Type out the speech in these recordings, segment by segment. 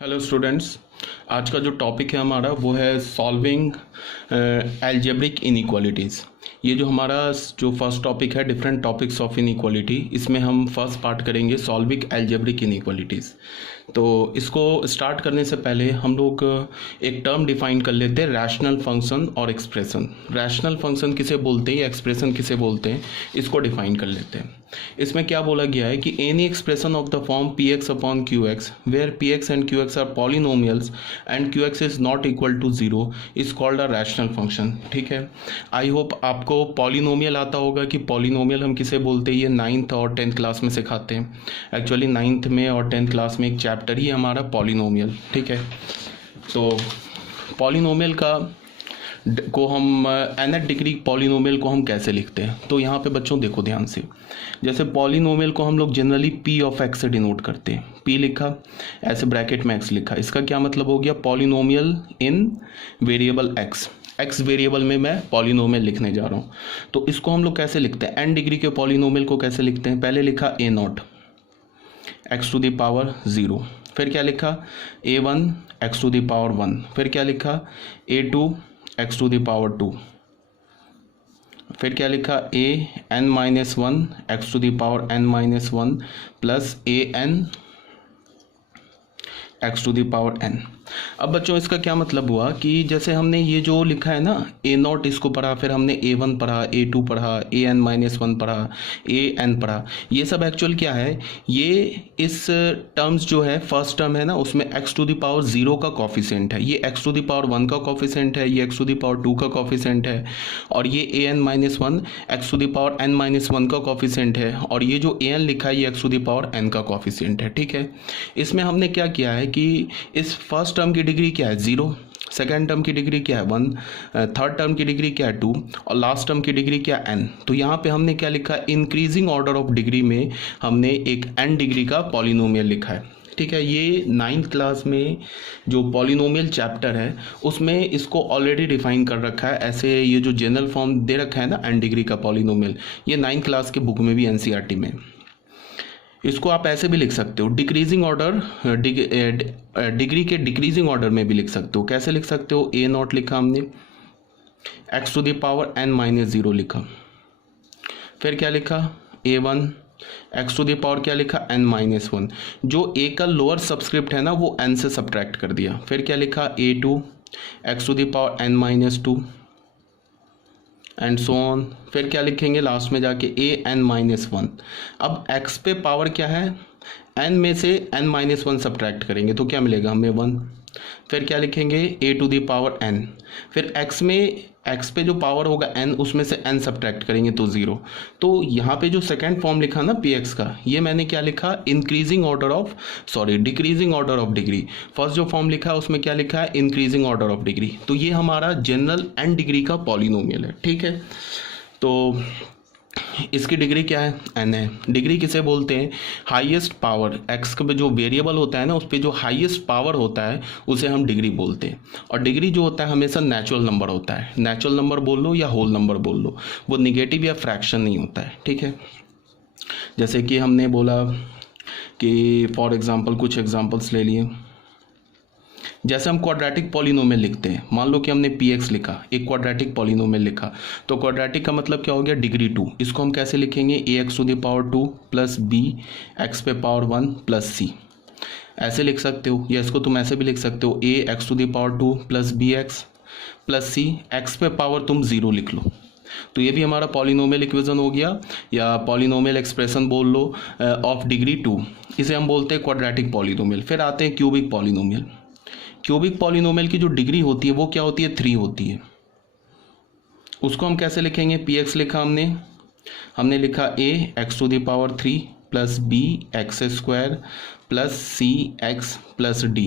Hello students. आज का जो टॉपिक है हमारा वो है सॉल्विंग एल्जेब्रिक इनइक्वालिटीज़। ये जो हमारा जो फर्स्ट टॉपिक है डिफरेंट टॉपिक्स ऑफ इनइक्वालिटी, इसमें हम फर्स्ट पार्ट करेंगे सॉल्विंग एल्जेब्रिक इनइक्वालिटीज़। तो इसको स्टार्ट करने से पहले हम लोग एक टर्म डिफाइन कर लेते हैं, रैशनल फंक्शन और एक्सप्रेशन। रैशनल फंक्शन किसे बोलते हैं या एक्सप्रेशन किसे बोलते हैं, इसको डिफाइन कर लेते हैं। इसमें क्या बोला गया है कि any expression of the form P X upon Q X where P X and Q X are polynomials and Q X is not equal to zero is called a rational function. ठीक है, I hope आपको polynomial आता होगा कि polynomial हम किसे बोलते हैं। ये 9th और 10th क्लास में सिखाते हैं। एक्चुअली 9th में और 10th क्लास में एक चैप्टर ही हमारा पॉलिनोमियल। ठीक है, तो पॉलिनोमियल को हम nth डिग्री पॉलिनोमियल को हम कैसे लिखते हैं, तो यहाँ पे बच्चों देखो ध्यान से। जैसे पॉलिनोमियल को हम लोग जनरली p ऑफ x से डिनोट करते हैं। p लिखा, ऐसे ब्रैकेट में x लिखा, इसका क्या मतलब हो गया, पॉलिनोमियल इन वेरिएबल x वेरिएबल में मैं पॉलिनोमियल लिखने जा रहा हूँ। तो इसको हम लोग कैसे लिखते हैं, n डिग्री के पॉलिनोमियल को कैसे लिखते हैं। पहले लिखा a0 x to the power 0, फिर क्या लिखा a1 x to the power 1, फिर क्या लिखा a2 x to the power 2, फिर क्या लिखा a n minus 1 x to the power n minus 1 plus a n x to the power n। अब बच्चों इसका क्या मतलब हुआ कि जैसे हमने ये जो लिखा है ना a0, इसको पढ़ा, फिर हमने a1 पढ़ा, a2 पढ़ा, an माइनस 1 पढ़ा, an पढ़ा, ये सब एक्चुअल क्या है, ये इस टर्म्स जो है फर्स्ट टर्म है ना उसमें x टू द पावर 0 का कॉफिशेंट है, ये x टू द पावर 1 का कॉफिशेंट है, ये x टू द पावर 2 का कॉफिशेंट है, और ये an minus 1 x to the power n minus 1 का कॉफिशेंट है, और ये जो an लिखा है ये x to the power n का कॉफिशेंट है। ठीक है, इसमें हमने क्या किया है कि इस फर्स्ट टर्म की डिग्री क्या है 0, सेकेंड टर्म की डिग्री क्या है 1, थर्ड टर्म की डिग्री क्या है 2, और लास्ट टर्म की डिग्री क्या है n। तो यहाँ पे हमने क्या लिखा, इंक्रीजिंग ऑर्डर ऑफ डिग्री में हमने एक n डिग्री का पॉलिनोमियल लिखा है। ठीक है, ये 9th क्लास में जो पॉलिनोमियल चैप्टर है उसमें इसको ऑलरेडी डिफाइन कर रखा है। ऐसे ये जो जनरल फॉर्म दे रखा है ना n डिग्री का पॉलिनोमियल, ये 9th क्लास के बुक में भी NCERT में। इसको आप ऐसे भी लिख सकते हो, डिक्रीजिंग ऑर्डर, डिग्री के डिक्रीजिंग ऑर्डर में भी लिख सकते हो। कैसे लिख सकते हो, a0 लिखा हमने, x to the power n minus 0 लिखा, फिर क्या लिखा a1 x to the power क्या लिखा n माइनस 1, जो a का लोअर सबस्क्रिप्ट है ना वो n से सब्ट्रैक्ट कर दिया, फिर क्या लिखा a2 x to the power n minus 2 and so on, फिर क्या लिखेंगे लास्ट में जाके a n माइनस 1। अब x पे पावर क्या है, n में से n माइनस 1 सब्ट्रैक्ट करेंगे तो क्या मिलेगा हमें 1, फिर क्या लिखेंगे a to the power n, फिर x पे जो पावर होगा n उसमें से n सब्ट्रैक्ट करेंगे तो 0। तो यहाँ पे जो सेकंड फॉर्म लिखा ना px का, ये मैंने क्या लिखा, decreasing order of degree. First जो फॉर्म लिखा है उसमें क्या लिखा है, इंक्रीजिंग ऑर्डर ऑफ डिग्री। तो ये हमारा जनरल n डिग्री का पॉलिनोमियल है। ठीक है, तो इसकी डिग्री क्या है, n है। डिग्री किसे बोलते हैं, हाईएस्ट पावर, x का जो वेरिएबल होता है ना उस पर जो हाईएस्ट पावर होता है उसे हम डिग्री बोलते हैं। और डिग्री जो होता है हमेशा नेचुरल नंबर होता है, नेचुरल नंबर बोल लो या होल नंबर बोल लो, वो निगेटिव या फ्रैक्शन नहीं होता है। ठीक है, जैसे कि हमने बोला कि फॉर एग्जाम्पल कुछ एग्जाम्पल्स ले लिए, जैसे हम क्वाड्रेटिक पॉलिनोमियल लिखते हैं, मान लो कि हमने px लिखा, एक क्वाड्रेटिक पॉलिनोमियल लिखा, तो क्वाड्रेटिक का मतलब क्या हो गया, डिग्री 2। इसको हम कैसे लिखेंगे, ax to the power 2 plus b x पे पावर 1 प्लस c, ऐसे लिख सकते हो। या इसको तुम ऐसे भी लिख सकते हो, a x to the power 2 plus bx plus c, x पे पावर तुम 0 लिख लो। तो ये भी हमारा पॉलिनोमियल इक्वेशन हो गया, या पॉलिनोमियल एक्सप्रेशन बोल लो ऑफ डिग्री 2, इसे हम बोलते हैं क्वाड्रेटिक पॉलिनोमियल। फिर आते हैं क्यूबिक पॉलिनोमियल। क्यूबिक पॉलिनोमियल की जो डिग्री होती है वो क्या होती है, 3 होती है। उसको हम कैसे लिखेंगे, px लिखा हमने लिखा a x to the power 3 plus b x square plus c x plus d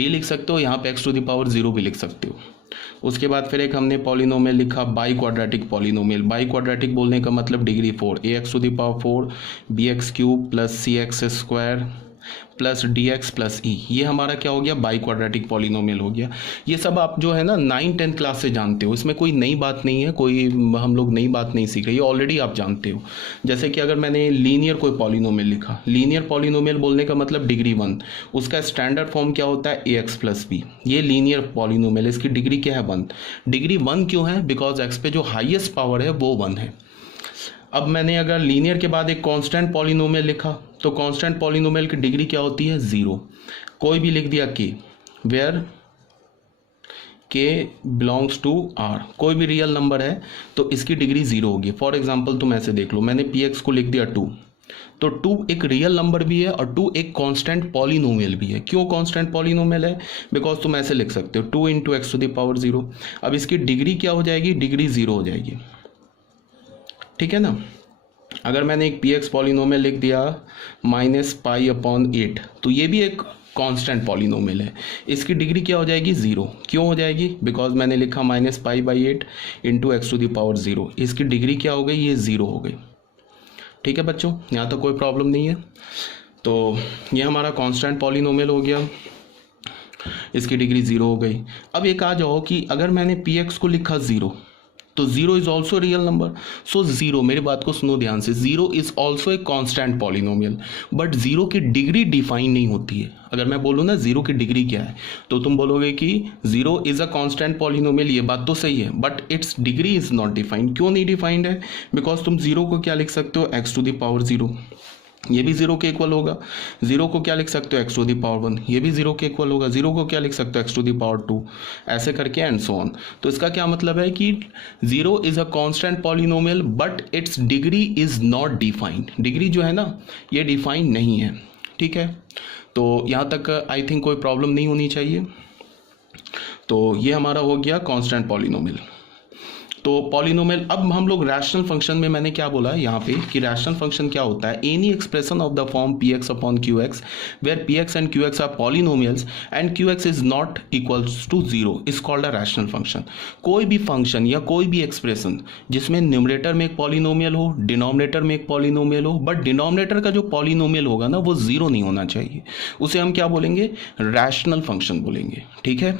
लिख सकते हो, यहाँ पे x टू द पावर 0 भी लिख सकते हो। उसके बाद फिर एक हमने पॉलिनोमियल लिखा biquadratic polynomial. Biquadratic बोलने का मतलब degree 4, a x to the power 4 bx cube plus c x square plus D X plus E, ये हमारा क्या हो गया, बाई क्वाड्रेटिक पॉलिनोमियल हो गया। ये सब आप जो है ना 9-10 क्लास से जानते हो, इसमें कोई नई बात नहीं है, कोई हम लोग नई बात नहीं सीख रहे, ये ऑलरेडी आप जानते हो। जैसे कि अगर मैंने लीनियर कोई पॉलिनोमियल लिखा, लीनियर पॉलिनोमियल बोलने का मतलब डिग्री 1, उसका स्टैंडर्ड फॉर्म क्या होता है, ए एक्स प्लस बी। ये लीनियर पॉलिनोमियल, इसकी डिग्री क्या है, 1। डिग्री 1 क्यों है, बिकॉज एक्स पे जो हाईएस्ट पावर है वो 1 है। अब मैंने अगर लीनियर के बाद एक कांस्टेंट पॉलिनोमियल लिखा, तो कांस्टेंट पॉलिनोमियल की डिग्री क्या होती है, 0। कोई भी लिख दिया के, वेयर के बिलोंग्स टू आर, कोई भी रियल नंबर है तो इसकी डिग्री 0 होगी। फॉर एग्जांपल तुम ऐसे देख लो, मैंने पी एक्स को लिख दिया 2, तो 2 एक रियल नंबर भी है और 2 एक कांस्टेंट पॉलिनोमियल भी है। क्यों कांस्टेंट पॉलिनोमियल है, बिकॉज तुम ऐसे लिख सकते हो 2 × x⁻0। अब इसकी डिग्री क्या हो जाएगी, डिग्री 0 हो जाएगी, ठीक है ना। अगर मैंने एक पी एक्स पॉलिनोमियल लिख दिया -π/8, तो ये भी एक कांस्टेंट पॉलिनोमियल है, इसकी डिग्री क्या हो जाएगी, 0। क्यों हो जाएगी, बिकॉज मैंने लिखा -π/8 × x⁻0, इसकी डिग्री क्या हो गई, ये 0 हो गई। ठीक है बच्चों, यहाँ तो कोई प्रॉब्लम नहीं है। तो ये हमारा कांस्टेंट पॉलिनोमियल हो गया, इसकी डिग्री 0 हो गई। अब एक आ जाओ कि अगर मैंने पी एक्स को लिखा 0, तो 0 इज ऑल्सो रियल नंबर। सो 0, मेरी बात को सुनो ध्यान से, 0 is also a constant polynomial, but 0 की डिग्री डिफाइन नहीं होती है। अगर मैं बोलूँ ना 0 की डिग्री क्या है, तो तुम बोलोगे कि 0 इज अ कांस्टेंट पॉलिनोमियल, ये बात तो सही है, but it's degree is not defined. क्यों नहीं डिफाइंड है, बिकॉज तुम 0 को क्या लिख सकते हो, x⁻0, ये भी 0 के इक्वल होगा। 0 को क्या लिख सकते हो, x⁻1, ये भी 0 के इक्वल होगा। 0 को क्या लिख सकते हो, x⁻2, ऐसे करके एंड सो ऑन। तो इसका क्या मतलब है कि 0 is a constant polynomial but it's degree is not defined. Degree जो है ना ये डिफाइंड नहीं है, ठीक है। तो यहाँ तक आई थिंक कोई प्रॉब्लम नहीं होनी चाहिए। तो ये हमारा हो गया कांस्टेंट पॉलिनोमियल। तो पॉलिनोमियल, अब हम लोग रैशनल फंक्शन में, मैंने क्या बोला यहाँ पे कि रैशनल फंक्शन क्या होता है, any expression of the form px/qx where px and qx are polynomials and qx is not equals to 0 is called a rational function. कोई भी फंक्शन या कोई भी एक्सप्रेशन जिसमें न्यूमरेटर में एक पॉलिनोमियल हो, डिनोमिनेटर में एक पॉलिनोमियल हो, बट डिनोमिनेटर का जो पॉलिनोमियल होगा ना वो 0 नहीं होना चाहिए, उसे हम क्या बोलेंगे, रैशनल फंक्शन बोलेंगे, ठीक है।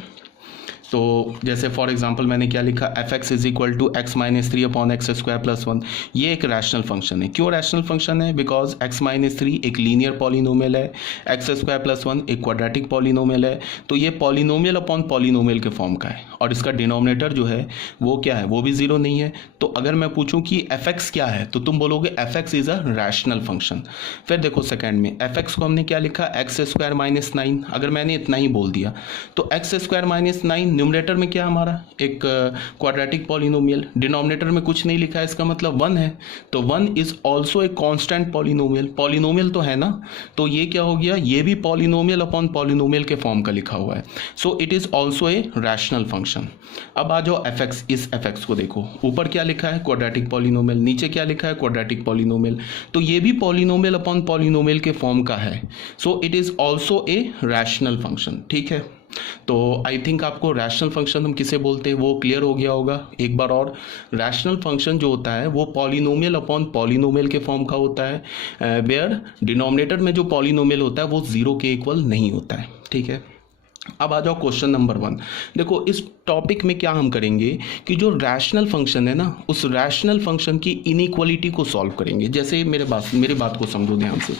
तो जैसे फॉर एग्जांपल मैंने क्या लिखा, f(x) is equal to x-3/x² + 1, ये एक रैशनल फंक्शन है। क्यों रैशनल फंक्शन है, बिकॉज x-3 एक लीनियर पॉलिनोमियल है, x² + 1 एक क्वाड्रेटिक पॉलिनोमियल है, तो ये पॉलिनोमियल अपॉन पॉलिनोमियल के फॉर्म का है और इसका डिनोमिनेटर जो है वो क्या है, वो भी 0 नहीं है। तो अगर मैं पूछूं कि f(x) क्या है, तो तुम बोलोगे f(x) is a rational function. फिर देखो सेकेंड में f(x) को हमने क्या लिखा, x² - 9। अगर मैंने इतना ही बोल दिया तो x² - 9 न्यूमरेटर में क्या हमारा एक क्वाड्रेटिक पॉलिनोमियल, डिनोमिनेटर में कुछ नहीं लिखा है, इसका मतलब 1 है। तो 1 is also a constant polynomial, polynomial तो है ना, तो ये क्या हो गया, ये भी पॉलिनोमियल अपॉन पॉलिनोमियल के फॉर्म का लिखा हुआ है। So it is also a rational function. अब आ जाओ f(x), इस f(x) को देखो, ऊपर क्या लिखा है, क्वाड्रेटिक पॉलिनोमियल, नीचे क्या लिखा है, क्वाड्रेटिक पॉलिनोमियल, तो ये भी पॉलिनोमियल अपॉन पॉलिनोमियल के फॉर्म का है। So it is also a rational function, ठीक है। तो आई थिंक आपको रैशनल फंक्शन हम किसे बोलते हैं वो क्लियर हो गया होगा। एक बार और, रैशनल फंक्शन जो होता है वो पॉलिनोमियल अपॉन पॉलिनोमियल के फॉर्म का होता है, वेयर डिनोमिनेटर में जो पॉलिनोमियल होता है वो 0 के इक्वल नहीं होता है, ठीक है। अब आ जाओ क्वेश्चन नंबर 1। देखो इस टॉपिक में क्या हम करेंगे कि जो रैशनल फंक्शन है ना, उस रैशनल फंक्शन की इनइक्वालिटी को सॉल्व करेंगे। जैसे मेरी बात को समझो ध्यान से।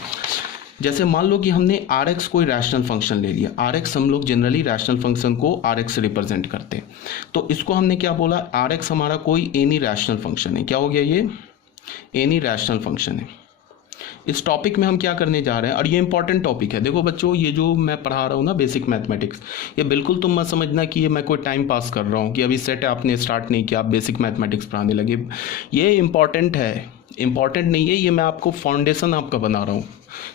जैसे मान लो कि हमने Rx कोई रैशनल फंक्शन ले लिया, Rx हम लोग जनरली रैशनल फंक्शन को Rx से रिप्रेजेंट करते हैं, तो इसको हमने क्या बोला, Rx हमारा कोई एनी रैशनल फंक्शन है। क्या हो गया, ये एनी रैशनल फंक्शन है। इस टॉपिक में हम क्या करने जा रहे हैं, और ये इंपॉर्टेंट टॉपिक है। देखो बच्चों, ये जो मैं पढ़ा रहा हूँ ना बेसिक मैथमेटिक्स, ये बिल्कुल तुम मत समझना कि ये मैं कोई टाइम पास कर रहा हूँ कि अभी सेट आपने स्टार्ट नहीं किया, आप बेसिक मैथमेटिक्स पढ़ाने लगे। ये इंपॉर्टेंट है, इंपॉर्टेंट नहीं है, ये मैं आपको फाउंडेशन आपका बना रहा हूँ।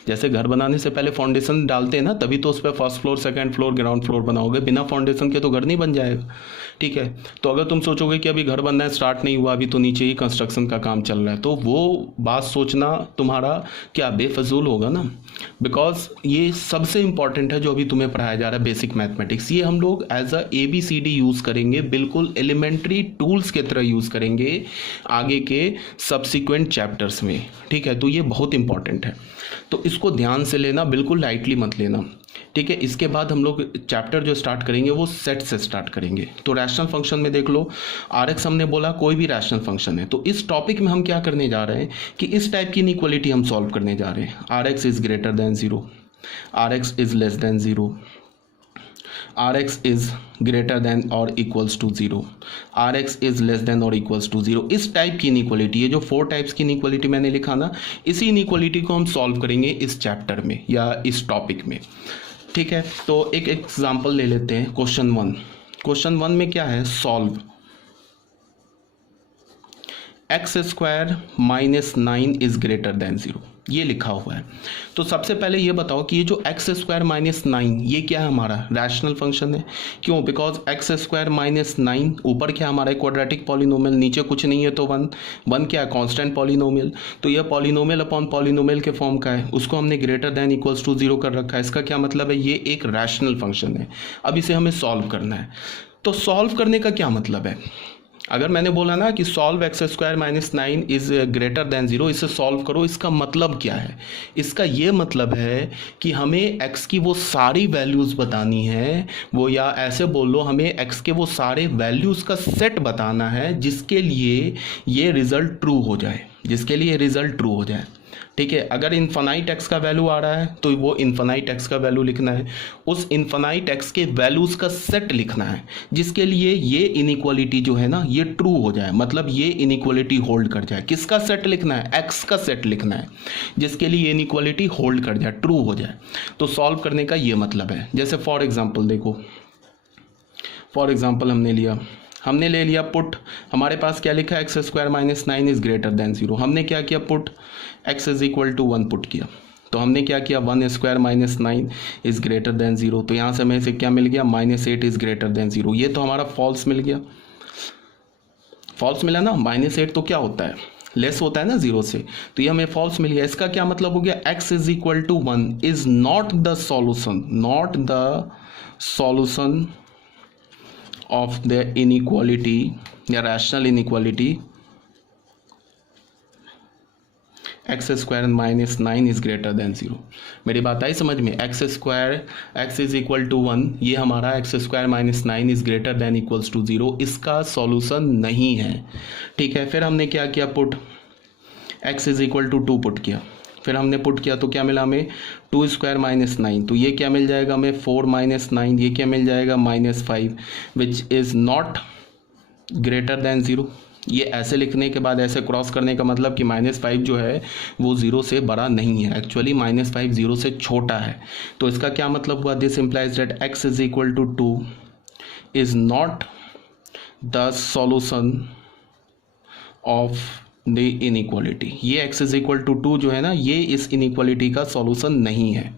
जैसे घर बनाने से पहले फाउंडेशन डालते हैं ना, तभी तो उस पर first floor, second floor, ground floor बनाओगे, बिना फाउंडेशन के तो घर नहीं बन जाएगा, ठीक है। तो अगर तुम सोचोगे कि अभी घर बनना है, स्टार्ट नहीं हुआ, अभी तो नीचे ही कंस्ट्रक्शन का काम चल रहा है, तो वो बात सोचना तुम्हारा क्या बेफजूल होगा ना, बिकॉज ये सबसे इंपॉर्टेंट है जो अभी तुम्हें पढ़ाया जा रहा है बेसिक मैथमेटिक्स। ये हम लोग एज अ ABCD यूज़ करेंगे, बिल्कुल एलिमेंट्री टूल्स की तरह यूज़ करेंगे आगे के सब्सिक्वेंट चैप्टर्स में, ठीक है। तो ये बहुत इंपॉर्टेंट है। तो इसको ध्यान से लेना, बिल्कुल लाइटली मत लेना, ठीक है। इसके बाद हम लोग चैप्टर जो स्टार्ट करेंगे वो सेट से स्टार्ट करेंगे। तो रैशनल फंक्शन में देख लो, आर एक्स हमने बोला कोई भी रैशनल फंक्शन है। तो इस टॉपिक में हम क्या करने जा रहे हैं कि इस टाइप की इनइक्वालिटी हम सॉल्व करने जा रहे हैं। R X is greater than 0, R X is less than 0, R X is greater than और equals to 0, R X is less than और इक्वल्स टू 0। इस टाइप की इनइक्वालिटी, ये जो 4 टाइप्स की इनइक्वालिटी मैंने लिखा ना, इसी इनइक्वालिटी को हम सॉल्व करेंगे इस चैप्टर में या इस टॉपिक में, ठीक है। तो एक एग्जांपल ले लेते हैं। क्वेश्चन 1, क्वेश्चन 1 में क्या है, solve x square minus 9 is greater than 0, ये लिखा हुआ है। तो सबसे पहले ये बताओ कि ये जो एक्स स्क्वायर माइनस 9 ये क्या है, हमारा रैशनल फंक्शन है। क्यों? बिकॉज एक्स स्क्वायर माइनस 9 ऊपर क्या हमारा क्वाड्रेटिक पॉलिनोमियल, नीचे कुछ नहीं है तो 1 क्या है, कांस्टेंट पॉलिनोमियल। तो ये पॉलिनोमियल अपॉन पॉलिनोमियल के फॉर्म का है, उसको हमने ग्रेटर देन इक्वल्स टू 0 कर रखा है। इसका क्या मतलब है, ये एक रैशनल फंक्शन है। अब इसे हमें सॉल्व करना है। तो सॉल्व करने का क्या मतलब है, अगर मैंने बोला ना कि solve x square minus 9 is greater than 0, इसे सॉल्व करो, इसका मतलब क्या है, इसका ये मतलब है कि हमें एक्स की वो सारी वैल्यूज़ बतानी है, वो या ऐसे बोल लो हमें एक्स के वो सारे वैल्यूज़ का सेट बताना है जिसके लिए ये रिज़ल्ट ट्रू हो जाए, जिसके लिए रिज़ल्ट ट्रू हो जाए, ठीक है। अगर इन्फानाइट एक्स का वैल्यू आ रहा है तो वो इन्फानाइट एक्स का वैल्यू लिखना है, उस इन्फानाइट एक्स के वैल्यूज़ का सेट लिखना है जिसके लिए ये इनइक्वालिटी जो है ना ये ट्रू हो जाए, मतलब ये इनइक्वालिटी होल्ड कर जाए। किसका सेट लिखना है, एक्स का सेट लिखना है जिसके लिए इनइक्वालिटी होल्ड कर जाए, ट्रू हो जाए। तो सॉल्व करने का ये मतलब है। जैसे फॉर एग्जाम्पल देखो, फॉर एग्जाम्पल हमने ले लिया पुट, हमारे पास क्या लिखा है, X square minus 9 is greater than 0। हमने क्या किया, put X is equal to 1 put किया। तो हमने क्या किया, 1 square minus 9 is greater than 0। तो यहाँ से हमें से क्या मिल गया, -8 इज ग्रेटर देन 0। ये तो हमारा फॉल्स मिल गया, फॉल्स मिला ना। -8 तो क्या होता है, लेस होता है ना 0 से, तो ये हमें फॉल्स मिल गया। इसका क्या मतलब हो गया, X is equal to 1 is not the solution, not the solution of the inequality या rational inequality X square minus 9 is greater than 0। मेरी बात आई समझ में, X square X is equal to 1, ये हमारा X square minus 9 is greater than equals to 0, इसका solution नहीं है, ठीक है। फिर हमने क्या किया, put X is equal to 2 put किया। फिर हमने पुट किया तो क्या मिला हमें, 2 स्क्वायर माइनस 9, तो ये क्या मिल जाएगा हमें, 4 माइनस 9, ये क्या मिल जाएगा, -5 which is not greater than 0। ये ऐसे लिखने के बाद ऐसे क्रॉस करने का मतलब कि -5 जो है वो 0 से बड़ा नहीं है, एक्चुअली -5 0 से छोटा है। तो इसका क्या मतलब हुआ, this implies that X is equal to 2 is not the solution of the inequality. ये एक्स इज इक्वल टू 2 जो है ना, ये इस इनइक्वालिटी का सॉल्यूशन नहीं है।